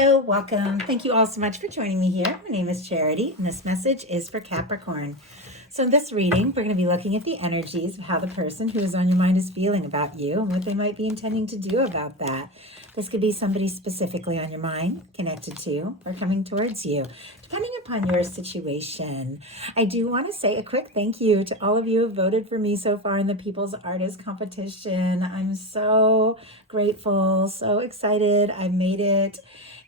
Hello, welcome. Thank you all so much for joining me here. My name is Charity, and this message is for Capricorn. So in this reading, we're going to be looking at the energies of how the person who is on your mind is feeling about you and what they might be intending to do about that. This could be somebody specifically on your mind, connected to, or coming towards you, depending upon your situation. I do want to say a quick thank you to all of you who voted for me so far in the People's Artist Competition. I'm so grateful, so excited. I made it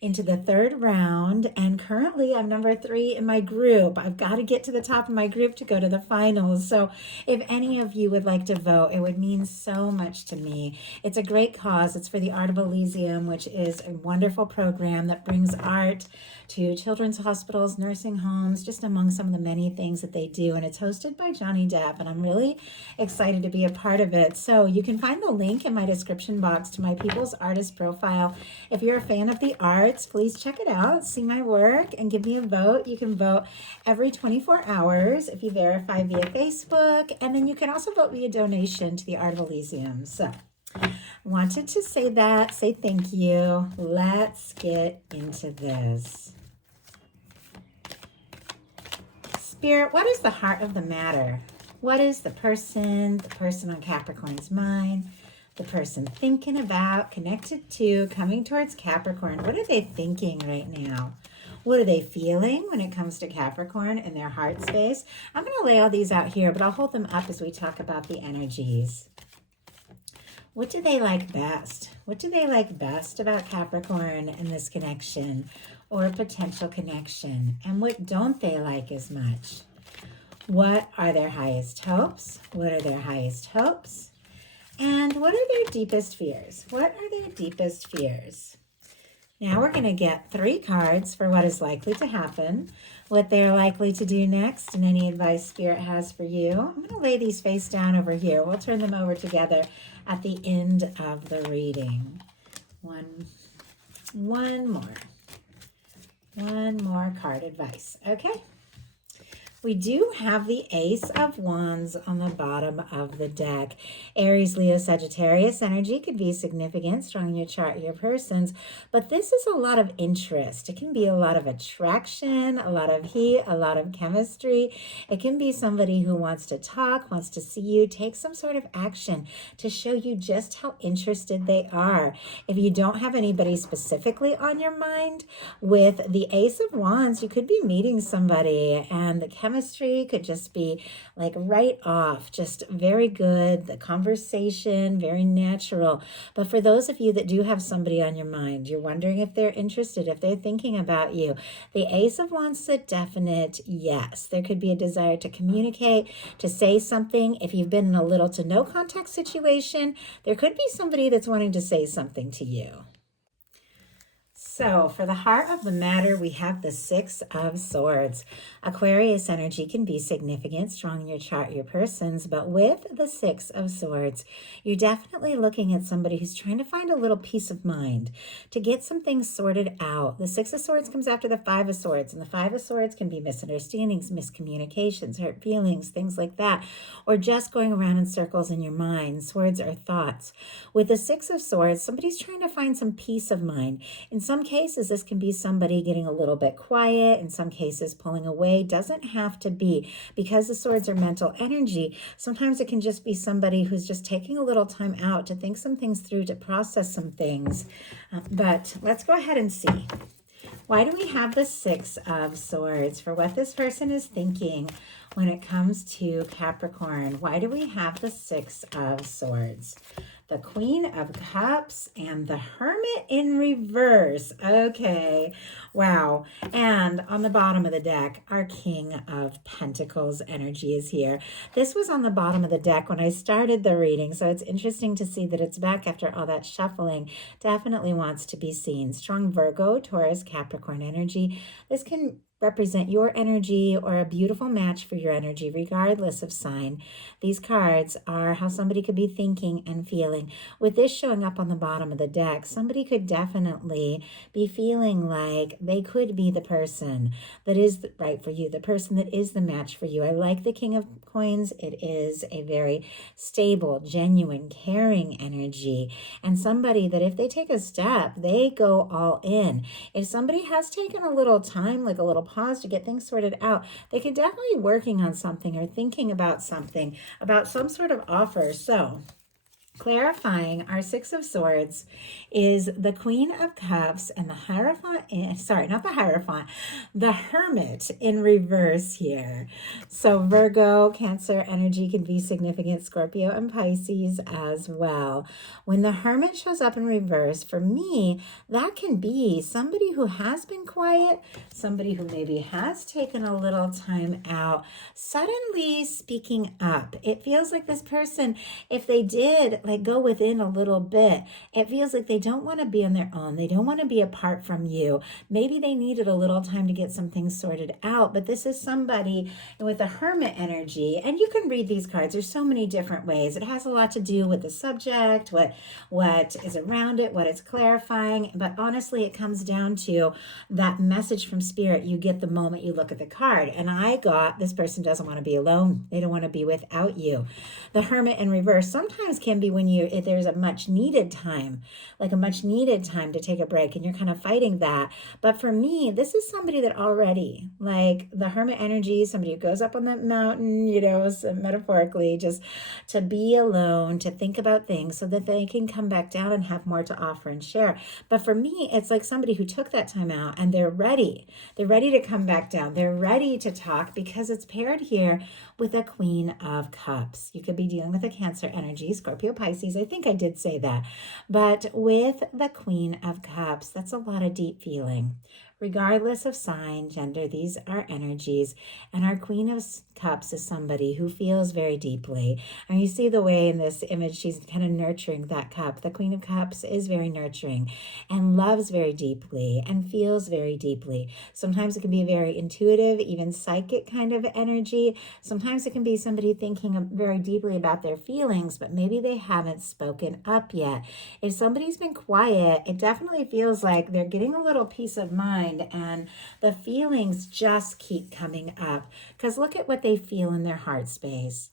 into the third round, and currently I'm number 3 in my group. I've got to get to the top of my group to go to the finals. So if any of you would like to vote, it would mean so much to me. It's a great cause. It's for the Art of Elysium, which is a wonderful program that brings art to children's hospitals, nursing homes, just among some of the many things that they do. And it's hosted by Johnny Depp, and I'm really excited to be a part of it. So you can find the link in my description box to my People's Artist profile. If you're a fan of the arts, please check it out, see my work, and give me a vote. You can vote every 24 hours if you verify via Facebook, and then you can also vote via donation to the Art of Elysium. So wanted to say thank you. Let's get into this. Spirit, what is the heart of the matter? What is the person on Capricorn's mind, the person thinking about, connected to, coming towards Capricorn? What are they thinking right now? What are they feeling when it comes to Capricorn in their heart space? I'm going to lay all these out here, but I'll hold them up as we talk about the energies. What do they like best? What do they like best about Capricorn in this connection or potential connection? And what don't they like as much? What are their highest hopes? What are their highest hopes? And what are their deepest fears? What are their deepest fears? Now we're going to get 3 cards for what is likely to happen, what they're likely to do next, and any advice Spirit has for you. I'm going to lay these face down over here. We'll turn them over together at the end of the reading. One more card advice. Okay. We do have the Ace of Wands on the bottom of the deck. Aries, Leo, Sagittarius energy could be significant, strong in your chart, your persons, but this is a lot of interest. It can be a lot of attraction, a lot of heat, a lot of chemistry. It can be somebody who wants to talk, wants to see you, take some sort of action to show you just how interested they are. If you don't have anybody specifically on your mind, with the Ace of Wands, you could be meeting somebody, and the chemistry could just be like right off, just very good. The conversation, very natural. But for those of you that do have somebody on your mind, you're wondering if they're interested, if they're thinking about you, the Ace of Wands is a definite yes. There could be a desire to communicate, to say something. If you've been in a little to no contact situation, there could be somebody that's wanting to say something to you. So for the heart of the matter, we have the 6 of Swords. Aquarius energy can be significant, strong in your chart, your persons, but with the 6 of Swords, you're definitely looking at somebody who's trying to find a little peace of mind, to get some things sorted out. The 6 of Swords comes after the 5 of Swords, and the 5 of Swords can be misunderstandings, miscommunications, hurt feelings, things like that, or just going around in circles in your mind. Swords are thoughts. With the 6 of Swords, somebody's trying to find some peace of mind. In some cases, this can be somebody getting a little bit quiet. In some cases, pulling away. Doesn't have to be. Because the swords are mental energy, sometimes it can just be somebody who's just taking a little time out to think some things through, to process some things. But let's go ahead and see. Why do we have the 6 of Swords for what this person is thinking when it comes to Capricorn? Why do we have the 6 of Swords? The Queen of Cups and the Hermit in reverse. Okay, wow. And on the bottom of the deck, our King of Pentacles energy is here. This was on the bottom of the deck when I started the reading, so it's interesting to see that it's back after all that shuffling. Definitely wants to be seen. Strong Virgo, Taurus, Capricorn energy. This can represent your energy or a beautiful match for your energy, regardless of sign. These cards are how somebody could be thinking and feeling. With this showing up on the bottom of the deck, somebody could definitely be feeling like they could be the person that is right for you, the person that is the match for you. I like the King of Coins. It is a very stable, genuine, caring energy, and somebody that if they take a step, they go all in. If somebody has taken a little time, like a little pause to get things sorted out, they could definitely be working on something or thinking about something, about some sort of offer. So clarifying our Six of Swords is the Queen of Cups and the Hierophant, not the Hierophant, the Hermit in reverse here. So Virgo, Cancer energy can be significant, Scorpio and Pisces as well. When the Hermit shows up in reverse, for me, that can be somebody who has been quiet, somebody who maybe has taken a little time out, suddenly speaking up. It feels like this person, if they did like go within a little bit, it feels like they don't want to be on their own. They don't want to be apart from you. Maybe they needed a little time to get some things sorted out, but this is somebody with a Hermit energy, and you can read these cards. There's so many different ways. It has a lot to do with the subject, what is around it, what it's clarifying, but honestly, it comes down to that message from Spirit you get the moment you look at the card. And I got, this person doesn't want to be alone. They don't want to be without you. The Hermit in reverse sometimes can be when if there's a much needed time, like a much needed time to take a break, and you're kind of fighting that. But for me, this is somebody that already, like the Hermit energy, somebody who goes up on that mountain, so metaphorically, just to be alone, to think about things so that they can come back down and have more to offer and share. But for me, it's like somebody who took that time out and they're ready. They're ready to come back down. They're ready to talk because it's paired here with a Queen of Cups. You could be dealing with a Cancer energy, Scorpio, Pisces. I think I did say that. But with the Queen of Cups, that's a lot of deep feeling. Regardless of sign, gender, these are energies. And our Queen of Cups is somebody who feels very deeply. And you see the way in this image, she's kind of nurturing that cup. The Queen of Cups is very nurturing and loves very deeply and feels very deeply. Sometimes it can be very intuitive, even psychic kind of energy. Sometimes it can be somebody thinking very deeply about their feelings, but maybe they haven't spoken up yet. If somebody's been quiet, it definitely feels like they're getting a little peace of mind, and the feelings just keep coming up because look at what they feel in their heart space.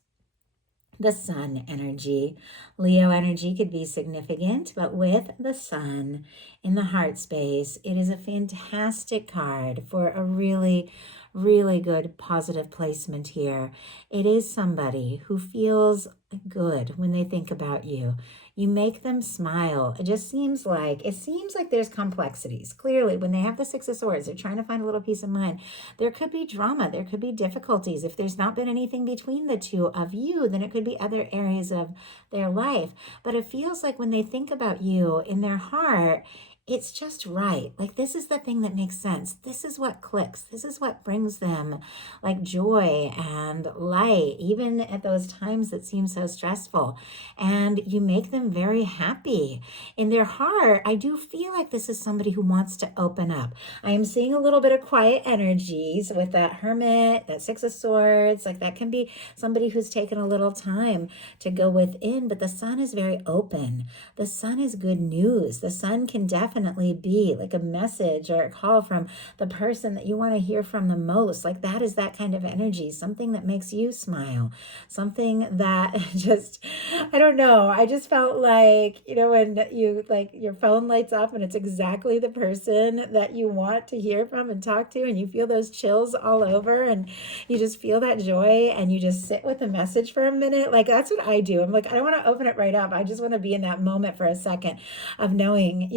The Sun energy. Leo energy could be significant, but with the Sun in the heart space, it is a fantastic card for a really good positive placement here. It is somebody who feels good when they think about you. You make them smile. It seems like there's complexities. Clearly, when they have the Six of Swords, they're trying to find a little peace of mind. There could be drama. There could be difficulties. If there's not been anything between the two of you, then it could be other areas of their life. But it feels like when they think about you in their heart, it's just right. Like this is the thing that makes sense. This is what clicks. This is what brings them like joy and light, even at those times that seem so stressful. And you make them very happy. In their heart, I do feel like this is somebody who wants to open up. I am seeing a little bit of quiet energies with that Hermit, that Six of Swords. Like that can be somebody who's taken a little time to go within, but the Sun is very open. The Sun is good news. The Sun can definitely be like a message or a call from the person that you want to hear from the most. Like that is that kind of energy, something that makes you smile, something that just, I don't know. I just felt like, when you like your phone lights up and it's exactly the person that you want to hear from and talk to, and you feel those chills all over and you just feel that joy and you just sit with the message for a minute. Like that's what I do. I'm like, I don't want to open it right up. I just want to be in that moment for a second of knowing,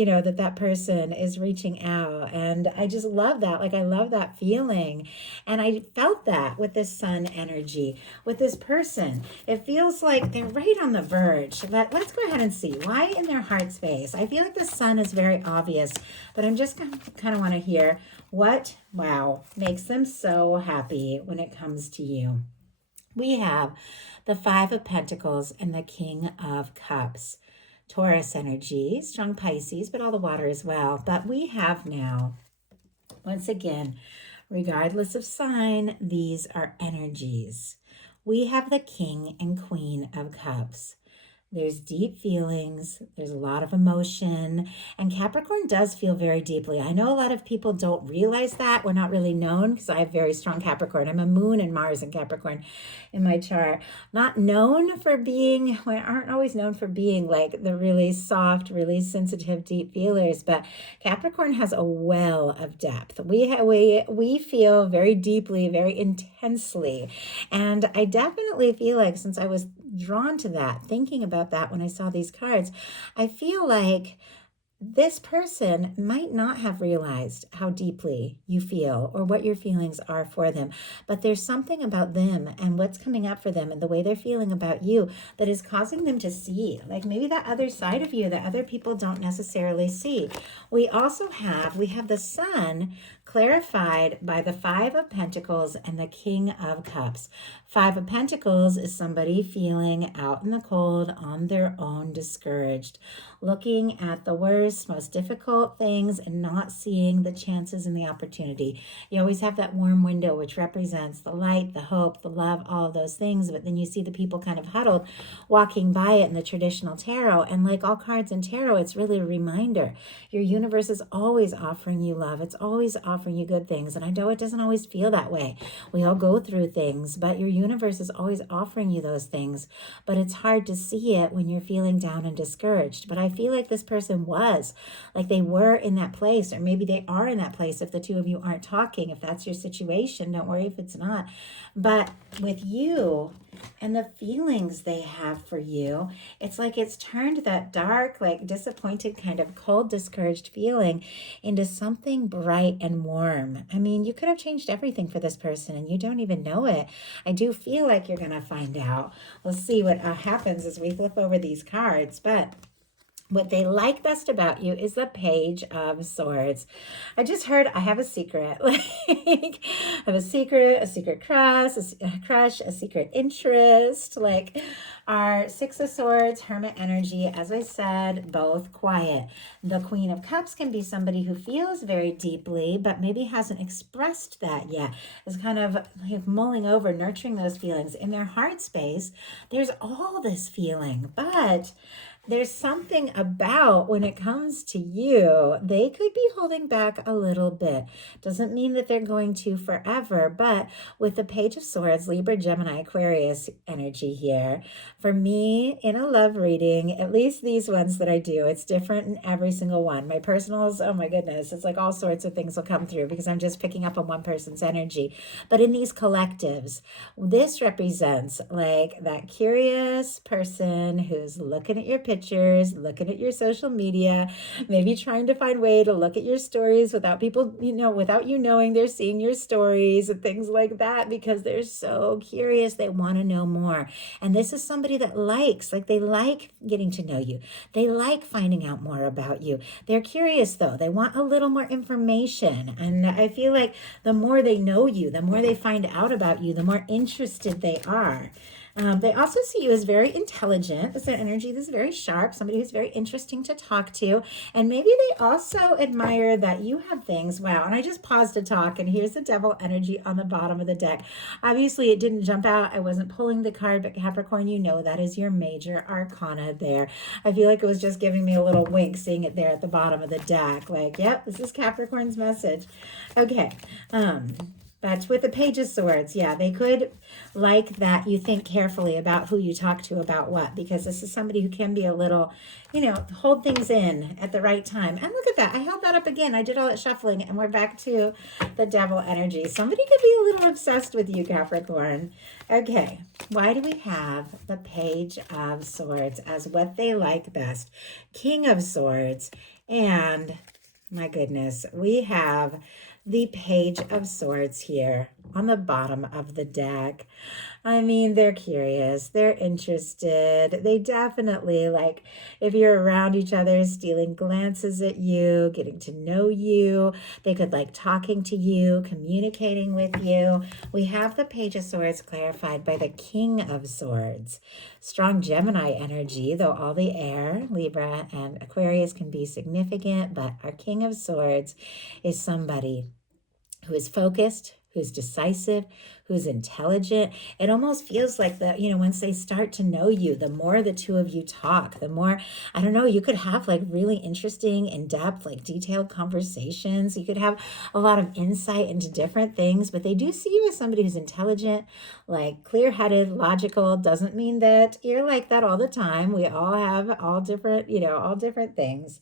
that person is reaching out. And I just love that. Like I love that feeling. And I felt that with this Sun energy, with this person. It feels like they're right on the verge. But let's go ahead and see why in their heart space. I feel like the Sun is very obvious, but I'm just kind of want to hear what, makes them so happy when it comes to you. We have the Five of Pentacles and the King of Cups. Taurus energy, strong Pisces, but all the water as well. But we have now, once again, Regardless of sign, these are energies. We have the King and Queen of Cups. There's deep feelings, there's a lot of emotion, and Capricorn does feel very deeply. I know a lot of people don't realize that. We're not really known because I have very strong Capricorn. I'm a moon and Mars in Capricorn in my chart. Not known for being, we aren't always known for being like the really soft, really sensitive, deep feelers, but Capricorn has a well of depth. We feel very deeply, very intensely, and I definitely feel like since I was drawn to that, thinking about that when I saw these cards, I feel like this person might not have realized how deeply you feel or what your feelings are for them, but there's something about them and what's coming up for them and the way they're feeling about you that is causing them to see, like maybe that other side of you that other people don't necessarily see. We have the Sun clarified by the Five of Pentacles and the King of Cups. Five of Pentacles is somebody feeling out in the cold, on their own, discouraged, looking at the worst, most difficult things and not seeing the chances and the opportunity. You always have that warm window, which represents the light, the hope, the love, all of those things. But then you see the people kind of huddled, walking by it in the traditional tarot. And like all cards in tarot, it's really a reminder. Your universe is always offering you love. It's always offering you good things. And I know it doesn't always feel that way. We all go through things, but your universe is always offering you those things. But it's hard to see it when you're feeling down and discouraged. But I feel like this person was, like they were in that place, or maybe they are in that place if the two of you aren't talking. If that's your situation, don't worry if it's not. But with you and the feelings they have for you, it's like it's turned that dark, like disappointed, kind of cold, discouraged feeling into something bright and warm. I mean, you could have changed everything for this person and you don't even know it. I do feel like you're going to find out. We'll see what happens as we flip over these cards, but what they like best about you is the Page of Swords. I just heard I have a secret. Like, I have a secret crush, a secret interest. Like our Six of Swords, Hermit energy, as I said, both quiet. The Queen of Cups can be somebody who feels very deeply, but maybe hasn't expressed that yet. Is kind of like mulling over, nurturing those feelings. In their heart space, there's all this feeling, but there's something about when it comes to you, they could be holding back a little bit. Doesn't mean that they're going to forever, but with the Page of Swords, Libra, Gemini, Aquarius energy here, for me in a love reading, at least these ones that I do, it's different in every single one. My personals, oh my goodness, it's like all sorts of things will come through because I'm just picking up on one person's energy. But in these collectives, this represents like that curious person who's looking at your pictures, looking at your social media, maybe trying to find a way to look at your stories without people, without you knowing they're seeing your stories and things like that because they're so curious. They want to know more. And this is somebody that they like getting to know you. They like finding out more about you. They're curious though. They want a little more information. And I feel like the more they know you, the more they find out about you, the more interested they are. They also see you as very intelligent. It's an energy that's very sharp, somebody who's very interesting to talk to. And maybe they also admire that you have things. Wow. And I just paused to talk, and here's the Devil energy on the bottom of the deck. Obviously, it didn't jump out. I wasn't pulling the card, but Capricorn, that is your major arcana there. I feel like it was just giving me a little wink seeing it there at the bottom of the deck. Like, yep, this is Capricorn's message. Okay. But with the Page of Swords, yeah, they could like that you think carefully about who you talk to about what, because this is somebody who can be a little, hold things in at the right time. And look at that. I held that up again. I did all that shuffling, and we're back to the Devil energy. Somebody could be a little obsessed with you, Capricorn. Okay, why do we have the Page of Swords as what they like best? King of Swords, and my goodness, we have the Page of Swords here on the bottom of the deck. I mean, they're curious, they're interested. They definitely, like, if you're around each other, stealing glances at you, getting to know you. They could like talking to you, communicating with you. We have the Page of Swords clarified by the King of Swords. Strong Gemini energy, though all the air, Libra and Aquarius can be significant, but our King of Swords is somebody who is focused, who's decisive, who's intelligent. It almost feels like once they start to know you, the more the two of you talk, the more, I don't know, you could have like really interesting, in-depth, like detailed conversations. You could have a lot of insight into different things, but they do see you as somebody who's intelligent, like clear-headed, logical. Doesn't mean that you're like that all the time. We all have all different things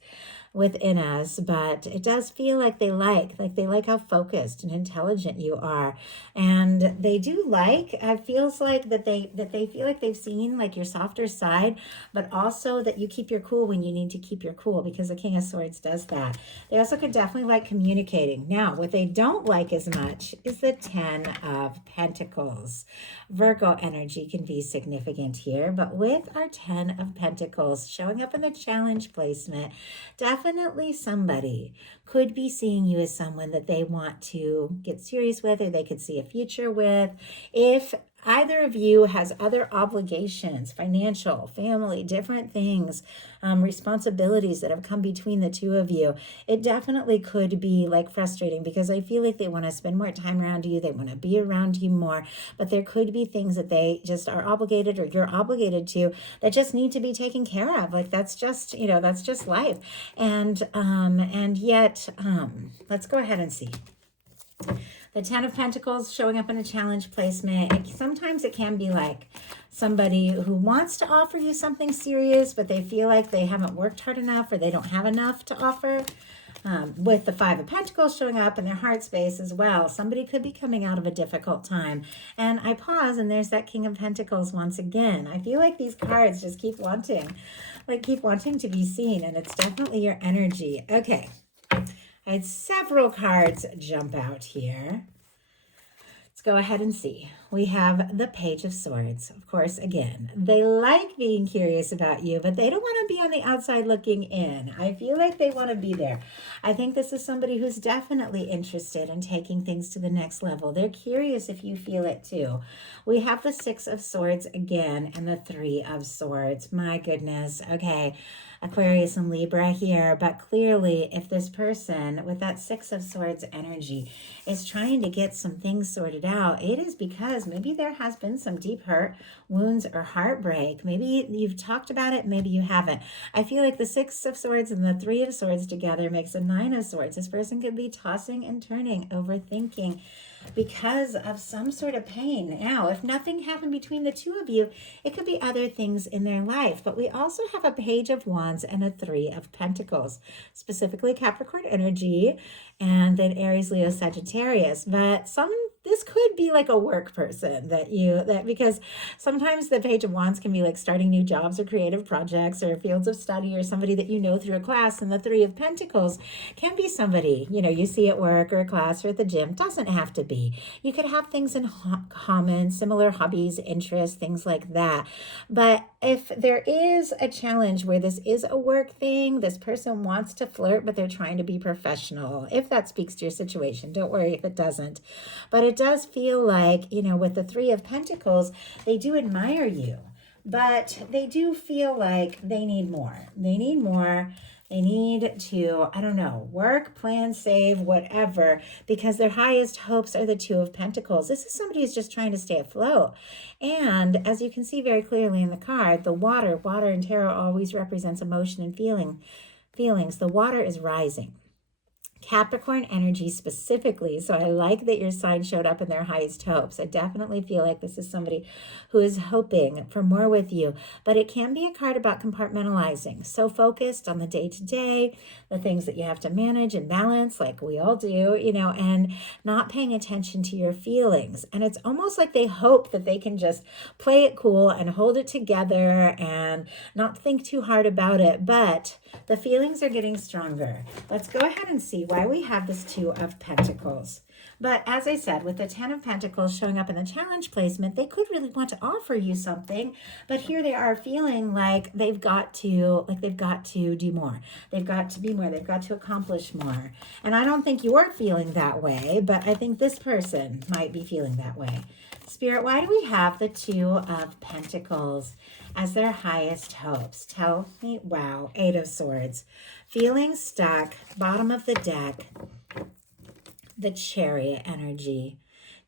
within us, but it does feel like they like how focused and intelligent you are. And they do like, it feels like that they feel like they've seen like your softer side, but also that you keep your cool when you need to keep your cool, because the King of Swords does that. They also could definitely like communicating. Now, what they don't like as much is the Ten of Pentacles. Virgo energy can be significant here, but with our Ten of Pentacles showing up in the challenge placement, definitely somebody could be seeing you as someone that they want to get serious with, or they could see a future with. If either of you has other obligations, financial, family, different things, responsibilities that have come between the two of you, it definitely could be like frustrating, because I feel like they want to spend more time around you. They want to be around you more, but there could be things that they just are obligated, or you're obligated to, that just need to be taken care of. Like that's just life. And yet, let's go ahead and see. The Ten of Pentacles showing up in a challenge placement. Sometimes it can be like somebody who wants to offer you something serious, but they feel like they haven't worked hard enough, or they don't have enough to offer. With the Five of Pentacles showing up in their heart space as well. Somebody could be coming out of a difficult time. And I pause, and there's that King of Pentacles once again. I feel like these cards just keep wanting to be seen, and it's definitely your energy. Okay. I had several cards jump out here. Let's go ahead and see. We have the Page of Swords. Of course, again, they like being curious about you, but they don't want to be on the outside looking in. I feel like they want to be there. I think this is somebody who's definitely interested in taking things to the next level. They're curious if you feel it too. We have the Six of Swords again, and the Three of Swords. My goodness. Okay. Aquarius and Libra here, but clearly if this person with that Six of Swords energy is trying to get some things sorted out, it is because maybe there has been some deep hurt, wounds, or heartbreak. Maybe you've talked about it, maybe you haven't. I feel like the Six of Swords and the Three of Swords together makes a Nine of Swords. This person could be tossing and turning, overthinking, because of some sort of pain. Now, if nothing happened between the two of you, it could be other things in their life. But we also have a Page of Wands and a Three of Pentacles, specifically Capricorn energy, and then Aries, Leo, Sagittarius. But this could be like a work person because sometimes the Page of Wands can be like starting new jobs or creative projects or fields of study, or somebody that you know through a class. And the Three of Pentacles can be somebody, you see at work or a class or at the gym. Doesn't have to be. You could have things in common, similar hobbies, interests, things like that. But if there is a challenge where this is a work thing, this person wants to flirt, but they're trying to be professional. If that speaks to your situation, don't worry if it doesn't. But it does feel like, with the Three of Pentacles, they do admire you, but they do feel like they need more. They need more. They need to, I don't know, work, plan, save, whatever, because their highest hopes are the Two of Pentacles. This is somebody who's just trying to stay afloat. And as you can see very clearly in the card, the water in tarot always represents emotion and feelings. The water is rising. Capricorn energy specifically. So I like that your sign showed up in their highest hopes. I definitely feel like this is somebody who is hoping for more with you, but it can be a card about compartmentalizing. So focused on the day-to-day, the things that you have to manage and balance, like we all do, and not paying attention to your feelings. And it's almost like they hope that they can just play it cool and hold it together and not think too hard about it. But the feelings are getting stronger. Let's go ahead and see why we have this Two of Pentacles. But as I said, with the Ten of Pentacles showing up in the challenge placement, they could really want to offer you something, but here they are feeling like they've got to do more. They've got to be more. They've got to accomplish more. And I don't think you're feeling that way, but I think this person might be feeling that way. Spirit, why do we have the Two of Pentacles as their highest hopes? Tell me. Wow. Eight of Swords. Feeling stuck. Bottom of the deck. the Chariot energy.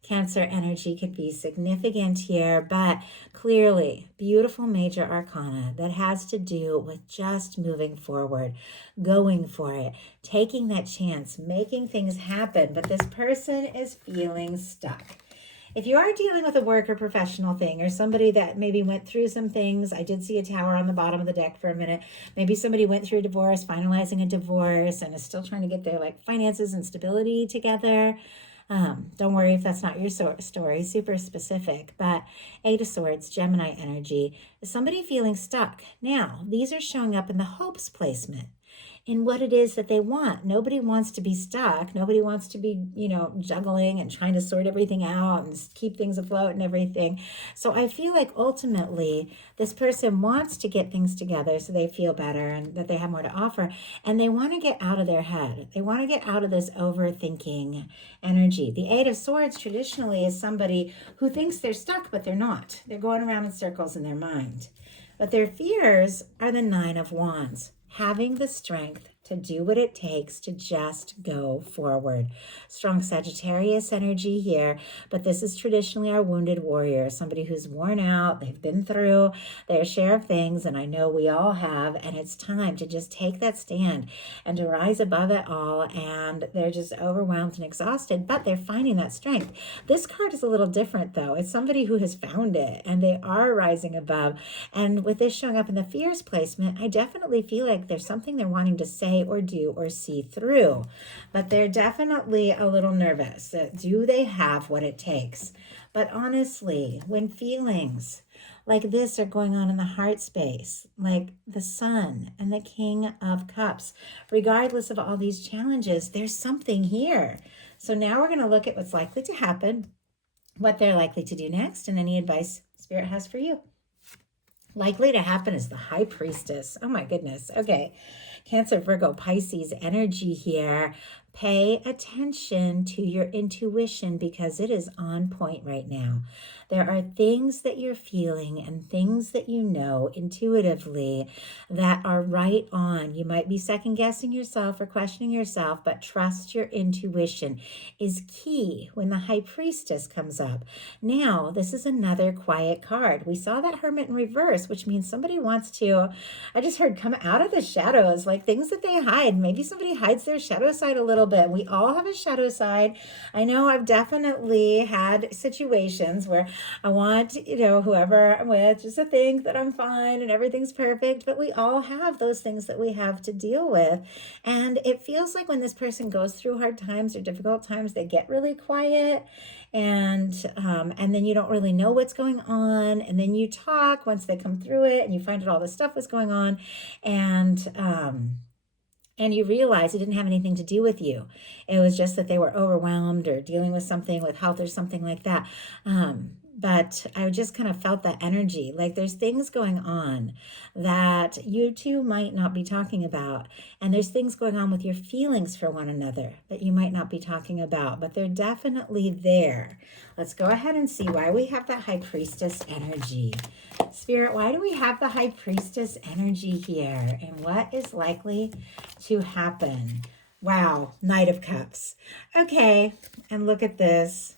Cancer energy could be significant here, but clearly beautiful major arcana that has to do with just moving forward, going for it, taking that chance, making things happen. But this person is feeling stuck. If you are dealing with a work or professional thing, or somebody that maybe went through some things, I did see a tower on the bottom of the deck for a minute. Maybe somebody went through a divorce, finalizing a divorce, and is still trying to get their finances and stability together. Don't worry if that's not your story, super specific, but Eight of Swords, Gemini energy, is somebody feeling stuck. Now, these are showing up in the hopes placement, in what it is that they want. Nobody wants to be stuck. Nobody wants to be, juggling and trying to sort everything out and keep things afloat and everything. So I feel like ultimately this person wants to get things together so they feel better and that they have more to offer. And they want to get out of their head. They want to get out of this overthinking energy. The Eight of Swords traditionally is somebody who thinks they're stuck, but they're not. They're going around in circles in their mind. But their fears are the Nine of Wands. Having the strength to do what it takes to just go forward. Strong Sagittarius energy here, but this is traditionally our wounded warrior, somebody who's worn out, they've been through their share of things, and I know we all have, and it's time to just take that stand and to rise above it all, and they're just overwhelmed and exhausted, but they're finding that strength. This card is a little different, though. It's somebody who has found it, and they are rising above, and with this showing up in the fears placement, I definitely feel like there's something they're wanting to say or do or see through, but they're definitely a little nervous. Do they have what it takes? But honestly, when feelings like this are going on in the heart space, like the Sun and the King of Cups, regardless of all these challenges, there's something here. So now we're going to look at what's likely to happen, what they're likely to do next, and any advice Spirit has for you. Likely to happen is the High Priestess. Oh my goodness. Okay. Cancer, Virgo, Pisces energy here. Pay attention to your intuition because it is on point right now. There are things that you're feeling and things that you know intuitively that are right on. You might be second guessing yourself or questioning yourself, but trust your intuition is key when the High Priestess comes up. Now, this is another quiet card. We saw that Hermit in reverse, which means somebody wants to, I just heard, come out of the shadows, like things that they hide. Maybe somebody hides their shadow side a little bit. We all have a shadow side. I know I've definitely had situations where I want, whoever I'm with just to think that I'm fine and everything's perfect, but we all have those things that we have to deal with. And it feels like when this person goes through hard times or difficult times, they get really quiet and then you don't really know what's going on. And then you talk once they come through it and you find out all this stuff was going on. And you realize it didn't have anything to do with you. It was just that they were overwhelmed or dealing with something with health or something like that. But I just kind of felt that energy. Like there's things going on that you two might not be talking about. And there's things going on with your feelings for one another that you might not be talking about. But they're definitely there. Let's go ahead and see why we have that High Priestess energy. Spirit, why do we have the High Priestess energy here? And what is likely to happen? Wow, Knight of Cups. Okay, and look at this.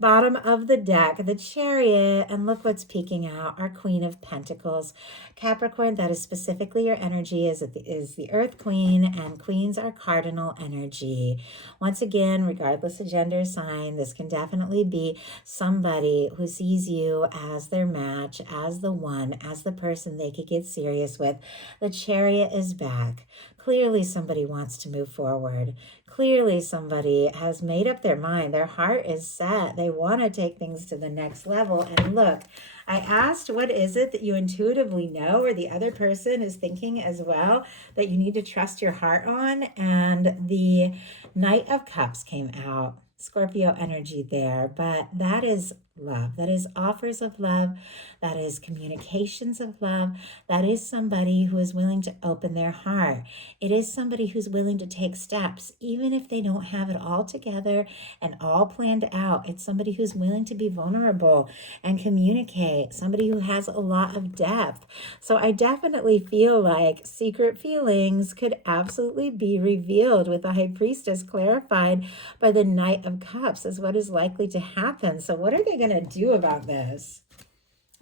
Bottom of the deck, the Chariot, and look what's peeking out, our Queen of Pentacles. Capricorn, that is specifically your energy, is the Earth Queen, and Queens are cardinal energy. Once again, regardless of gender sign, this can definitely be somebody who sees you as their match, as the one, as the person they could get serious with. The Chariot is back. Clearly somebody wants to move forward. Clearly somebody has made up their mind. Their heart is set. They want to take things to the next level. And look, I asked, what is it that you intuitively know or the other person is thinking as well that you need to trust your heart on? And the Knight of Cups came out. Scorpio energy there, but that is love. That is offers of love. That is communications of love. That is somebody who is willing to open their heart. It is somebody who's willing to take steps, even if they don't have it all together and all planned out. It's somebody who's willing to be vulnerable and communicate, somebody who has a lot of depth. So I definitely feel like secret feelings could absolutely be revealed with the High Priestess clarified by the Knight of Cups as what is likely to happen. So what are they going to do about this?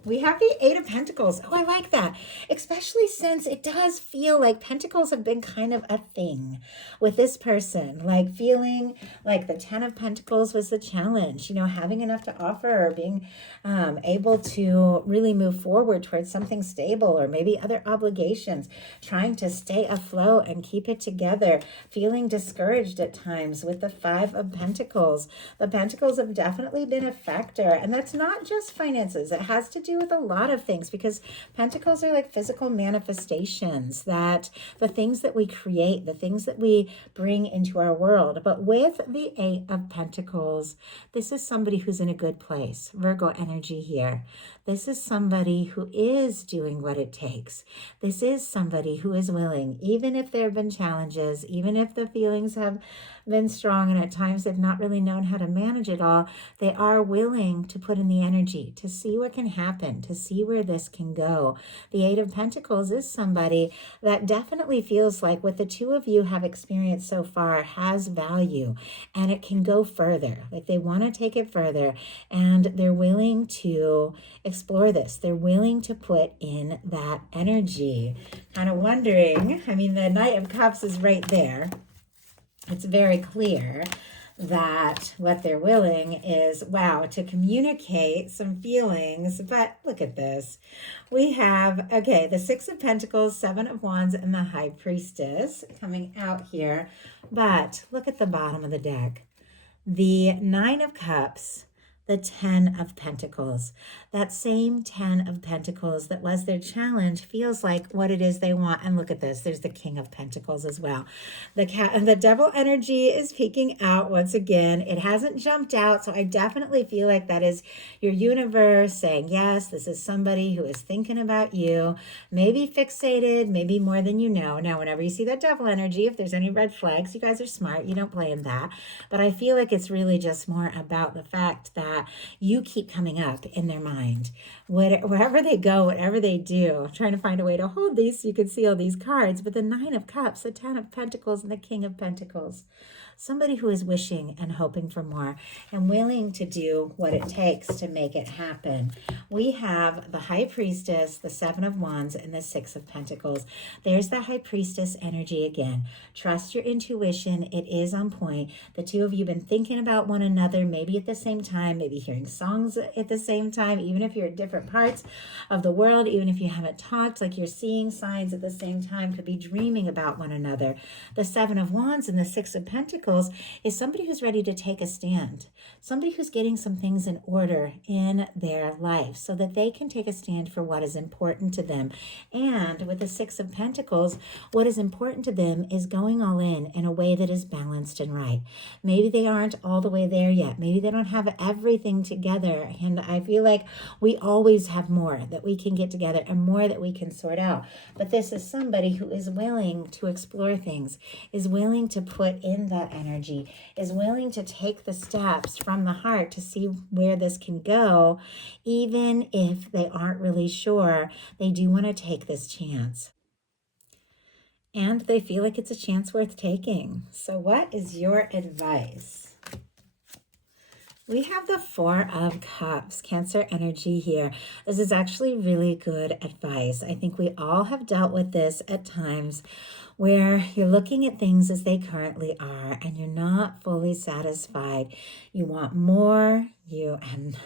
We have the Eight of Pentacles. Oh, I like that. Especially since it does feel like Pentacles have been kind of a thing with this person. Like feeling like the Ten of Pentacles was the challenge. You know, having enough to offer or being able to really move forward towards something stable or maybe other obligations. Trying to stay afloat and keep it together. Feeling discouraged at times with the Five of Pentacles. The Pentacles have definitely been a factor. And that's not just finances. It has to do with a lot of things because Pentacles are like physical manifestations, that the things that we create, the things that we bring into our world. But with the Eight of Pentacles, this is somebody who's in a good place. Virgo energy here. This is somebody who is doing what it takes. This is somebody who is willing, even if there have been challenges, even if the feelings have been strong and at times they've not really known how to manage it all, they are willing to put in the energy to see what can happen, to see where this can go. The Eight of Pentacles is somebody that definitely feels like what the two of you have experienced so far has value and it can go further. Like they want to take it further and they're willing to explore this. They're willing to put in that energy. Kind of wondering, I mean, the Knight of Cups is right there. It's very clear that what they're willing is, wow, to communicate some feelings. But look at this. We have, okay, the Six of Pentacles, Seven of Wands, and the High Priestess coming out here. But look at the bottom of the deck. The Nine of Cups, the Ten of Pentacles. That same Ten of Pentacles that was their challenge feels like what it is they want. And look at this. There's the King of Pentacles as well. The Devil energy is peeking out once again. It hasn't jumped out. So I definitely feel like that is your universe saying, yes, this is somebody who is thinking about you, maybe fixated, maybe more than you know. Now, whenever you see that Devil energy, if there's any red flags, you guys are smart. You don't play in that. But I feel like it's really just more about the fact that you keep coming up in their mind. Wherever they go, whatever they do, I'm trying to find a way to hold these so you can see all these cards. But the Nine of Cups, the Ten of Pentacles, and the King of Pentacles. Somebody who is wishing and hoping for more and willing to do what it takes to make it happen. We have the High Priestess, the Seven of Wands, and the Six of Pentacles. There's the High Priestess energy again. Trust your intuition. It is on point. The two of you have been thinking about one another, maybe at the same time, maybe hearing songs at the same time, even if you're at different parts of the world, even if you haven't talked, like you're seeing signs at the same time, could be dreaming about one another. The Seven of Wands and the Six of Pentacles is somebody who's ready to take a stand, somebody who's getting some things in order in their life so that they can take a stand for what is important to them. And with the Six of Pentacles, what is important to them is going all in a way that is balanced and right. Maybe they aren't all the way there yet. Maybe they don't have everything together. And I feel like we always have more that we can get together and more that we can sort out. But this is somebody who is willing to explore things, is willing to put in that energy, is willing to take the steps from the heart to see where this can go, even if they aren't really sure. They do want to take this chance. And they feel like it's a chance worth taking. So what is your advice? We have the Four of Cups, Cancer energy here. This is actually really good advice. I think we all have dealt with this at times where you're looking at things as they currently are and you're not fully satisfied. You want more, and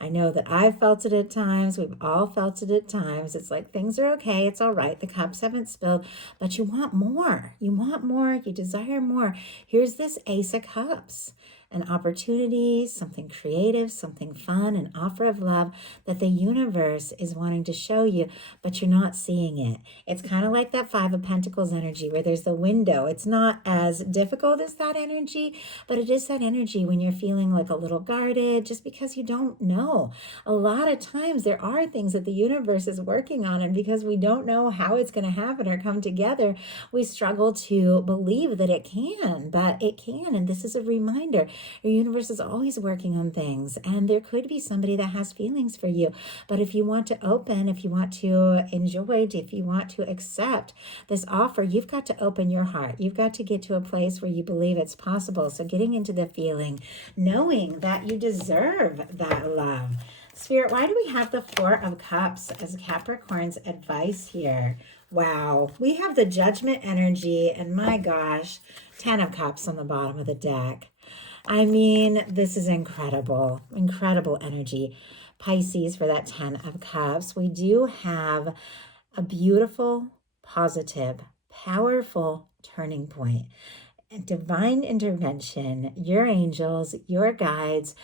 I know that I've felt it at times. We've all felt it at times. It's like things are okay. It's all right. The cups haven't spilled, but you want more. You want more. You desire more. Here's this Ace of Cups. an opportunity, something creative, something fun, an offer of love that the universe is wanting to show you, but you're not seeing it. It's kind of like that Five of Pentacles energy where there's the window. It's not as difficult as that energy, but it is that energy when you're feeling like a little guarded just because you don't know. A lot of times there are things that the universe is working on, and because we don't know how it's going to happen or come together, we struggle to believe that it can, but it can. And this is a reminder. Your universe is always working on things, and there could be somebody that has feelings for you. But if you want to open, if you want to enjoy, if you want to accept this offer, you've got to open your heart. You've got to get to a place where you believe it's possible. So getting into the feeling, knowing that you deserve that love. Spirit, why do we have the Four of Cups as Capricorn's advice here? Wow, we have the Judgment energy, and my gosh, 10 of Cups on the bottom of the deck. I mean, this is incredible, incredible energy. Pisces for that 10 of Cups. We do have a beautiful, positive, powerful turning point. Divine intervention, your angels, your guides,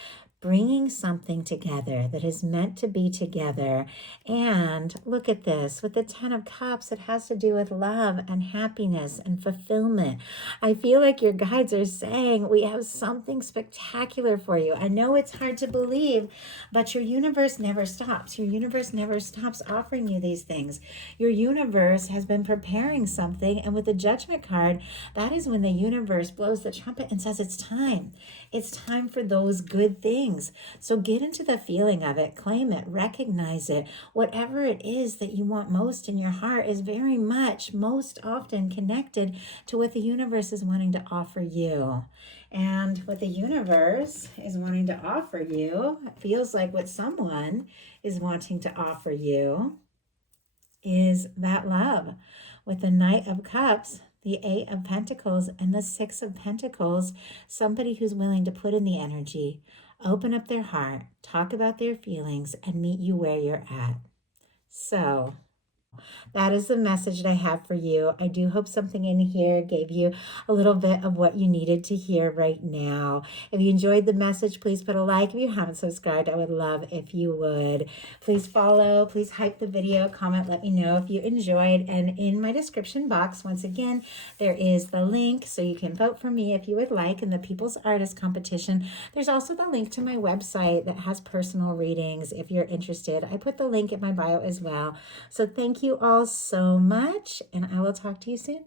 bringing something together that is meant to be together. And look at this, with the 10 of Cups, it has to do with love and happiness and fulfillment. I feel like your guides are saying we have something spectacular for you. I know it's hard to believe, but your universe never stops. Your universe never stops offering you these things. Your universe has been preparing something, and with the Judgment card, that is when the universe blows the trumpet and says it's time. It's time for those good things. So get into the feeling of it, claim it, recognize it. Whatever it is that you want most in your heart is very much, most often connected to what the universe is wanting to offer you. And what the universe is wanting to offer you feels like what someone is wanting to offer you is that love. With the Knight of Cups, the Eight of Pentacles, and the Six of Pentacles, somebody who's willing to put in the energy, open up their heart, talk about their feelings, and meet you where you're at. So that is the message that I have for you. I do hope something in here gave you a little bit of what you needed to hear right now. If you enjoyed the message, please put a like. If you haven't subscribed, I would love if you would. Please follow, please hype the video, comment, let me know if you enjoyed. And in my description box, once again, there is the link so you can vote for me if you would like in the People's Artist Competition. There's also the link to my website that has personal readings if you're interested. I put the link in my bio as well. So thank you all so much, and I will talk to you soon.